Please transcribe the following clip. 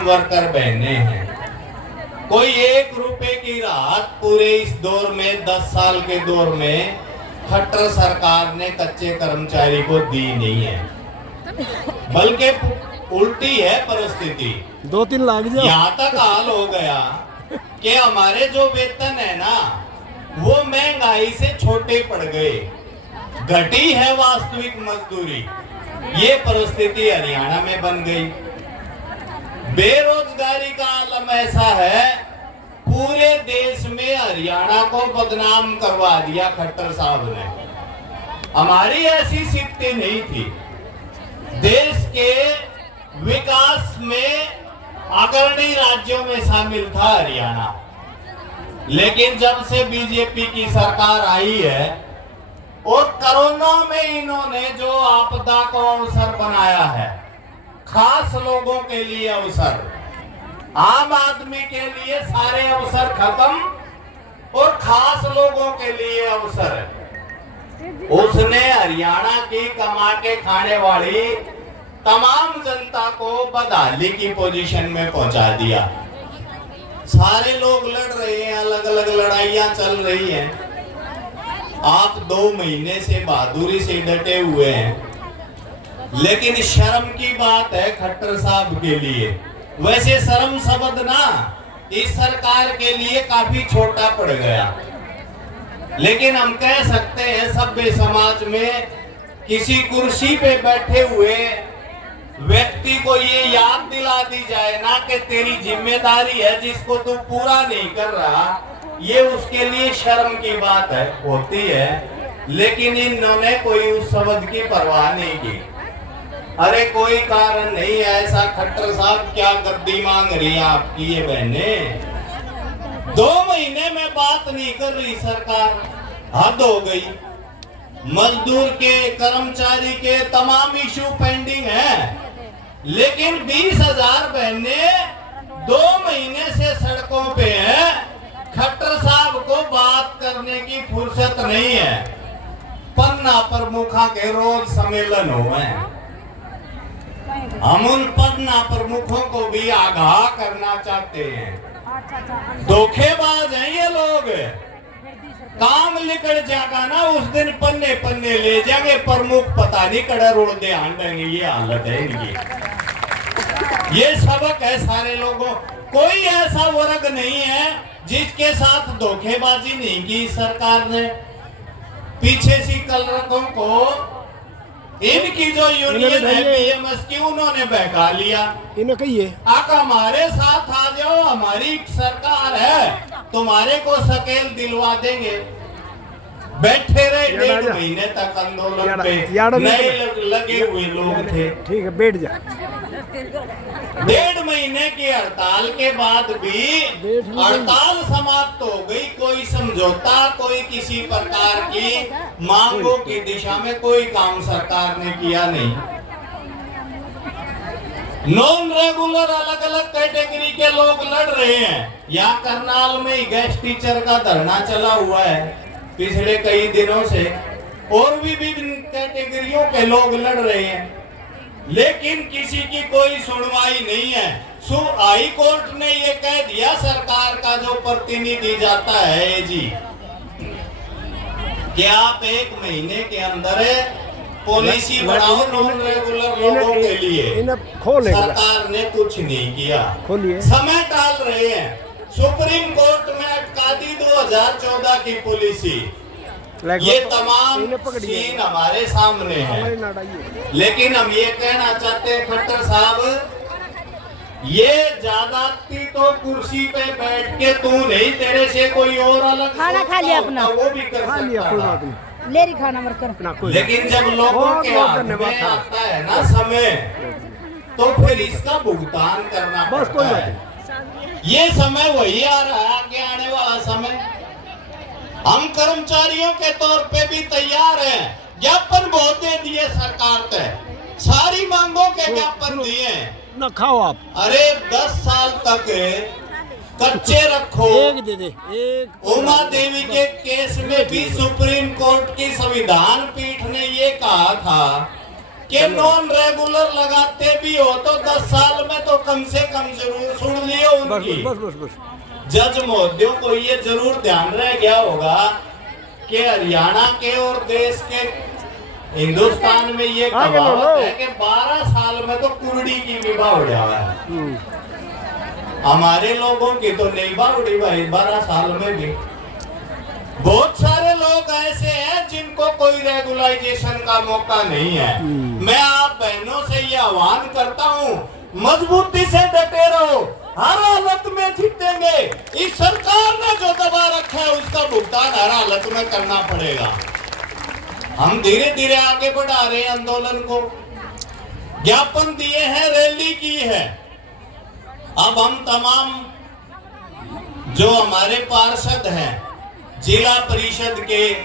Construction worker बहने हैं, कोई 1 रुपए की राहत पूरे इस दौर में 10 साल के दौर में खट्टर सरकार ने कच्चे कर्मचारी को दी नहीं है, बल्कि उल्टी है परिस्थिति। 2-3 लाख यहाँ तक हाल हो गया कि हमारे जो वेतन है ना वो महंगाई से छोटे पड़ गए, घटी है वास्तविक मजदूरी। ये परिस्थिति हरियाणा में बन गई। बेरोजगारी का आलम ऐसा है, पूरे देश में हरियाणा को बदनाम करवा दिया खट्टर साहब ने। हमारी ऐसी सिद्धि नहीं थी। देश के विकास में अग्रणी राज्यों में शामिल था हरियाणा, लेकिन जब से बीजेपी की सरकार आई है और कोरोना में इन्होंने जो आपदा को अवसर बनाया है, खास लोगों के लिए अवसर, आम आदमी के लिए सारे अवसर खत्म और खास लोगों के लिए अवसर, उसने हरियाणा की कमा के खाने वाली तमाम जनता को बदहाली की पोजीशन में पहुंचा दिया। सारे लोग लड़ रहे हैं, अलग अलग लड़ाइयां चल रही हैं। आप 2 महीने से बहादुरी से डटे हुए हैं, लेकिन शर्म की बात है खट्टर साहब के लिए। वैसे शर्म शब्द ना इस सरकार के लिए काफी छोटा पड़ गया, लेकिन हम कह सकते हैं सभ्य समाज में किसी कुर्सी पे बैठे हुए व्यक्ति को ये याद दिला दी जाए ना कि तेरी जिम्मेदारी है जिसको तू पूरा नहीं कर रहा, ये उसके लिए शर्म की बात है, होती है। लेकिन इन्होंने कोई उस शब्द की परवाह नहीं की। अरे कोई कारण नहीं है ऐसा। खट्टर साहब क्या गद्दी मांग रही है आपकी ये बहने? 2 महीने में बात नहीं कर रही सरकार, हद हो गई। मजदूर के, कर्मचारी के तमाम इशू पेंडिंग है, लेकिन 20,000 बहने 2 महीने से सड़कों पे हैं। खट्टर साहब को बात करने की फुर्सत नहीं है। पन्ना प्रमुखों के रोज सम्मेलन हुए हैं, हम उन पन्ना प्रमुखों को भी आगाह करना चाहते हैं। धोखेबाज हैं ये लोग। काम निकल जाएगा ना उस दिन पन्ने पन्ने ले जाएंगे, प्रमुख पता नहीं कड़ा रोड दे देंगे। ये हालत है इनकी। ये सबक है सारे लोगों। कोई ऐसा वर्ग नहीं है जिसके साथ धोखेबाजी नहीं की सरकार ने। पीछे सी कलरकों को इनकी जो यूनियन है बीएमएस की, उन्होंने बहका लिया। इन्हें कहिए आका हमारे साथ आ जाओ, हमारी सरकार है, तुम्हारे को सकेल दिलवा देंगे। बैठे रहे 1.5 महीने तक आंदोलन पे, नए लगे हुए लोग थे। ठीक है, बैठ जा। 1.5 महीने की हड़ताल के बाद भी हड़ताल समाप्त हो गई। कोई समझौता, कोई किसी प्रकार की मांगों की दिशा में कोई काम सरकार ने किया नहीं। नॉन रेगुलर अलग अलग कैटेगरी के लोग लड़ रहे हैं। यहाँ करनाल में ही गेस्ट टीचर का धरना चला हुआ है पिछले कई दिनों से, और भी विभिन्न कैटेगरियों के लोग लड़ रहे हैं, लेकिन किसी की कोई सुनवाई नहीं है। हाई कोर्ट ने ये कह दिया सरकार का जो प्रतिनिधि जाता है जी कि आप 1 महीने के अंदर पॉलिसी बनाओ नॉन रेगुलर लोगों के लिए। सरकार ने कुछ नहीं किया, समय टाल रहे हैं। सुप्रीम कोर्ट में अटका दी 2014 की पॉलिसी। ये तमाम सीन हमारे सामने है। लेकिन हम ये कहना चाहते हैं खट्टर साहब, ये ज्यादती तो कुर्सी पे बैठ के तू नहीं, तेरे से कोई और अलग खाना खा लिया अपना, वो भी कर सकता था। ले रही खाना मर कर। लेकिन जब लोगों के हाथ में आता है ना समय, तो फिर इसका भुगतान करना पड़ता है। ये समय वही आ रहा है, आगे आने वाला समय। हम कर्मचारियों के तौर पे भी तैयार हैं। ज्ञापन बहुत दे दिए सरकार पे, सारी मांगों के ज्ञापन दिए ना। खाओ आप। अरे 10 साल तक कच्चे रखो। एक दे दे, एक। उमा देवी के केस में भी सुप्रीम कोर्ट की संविधान पीठ ने ये कहा था कि नॉन रेगुलर लगाते भी हो तो 10 साल में तो कम से कम जरूर सुन लियो बस उनकी। बस बस बस जज महोदयों को ये जरूर ध्यान रह गया होगा कि हरियाणा के और देश के हिंदुस्तान में ये आगे लो, कहावत लो। है कि 12 साल में तो कुर्डी की विवाह हो जावा है। हम्म, हमारे लोगों की तो नहीं बाउड़ी भाई 12 साल में भी। बहुत सारे लोग ऐसे हैं जिनको कोई रेगुलाइजेशन का मौका नहीं है। मैं आप बहनों से ये आह्वान करता हूँ, मजबूती से डटे रहो, हर हालत में जीतेंगे। इस सरकार ने जो दबा रखा है उसका भुगतान हर हालत में करना पड़ेगा। हम धीरे धीरे आगे बढ़ा रहे हैं आंदोलन को, ज्ञापन दिए हैं, रैली की है। अब हम तमाम जो हमारे पार्षद हैं, जिला परिषद के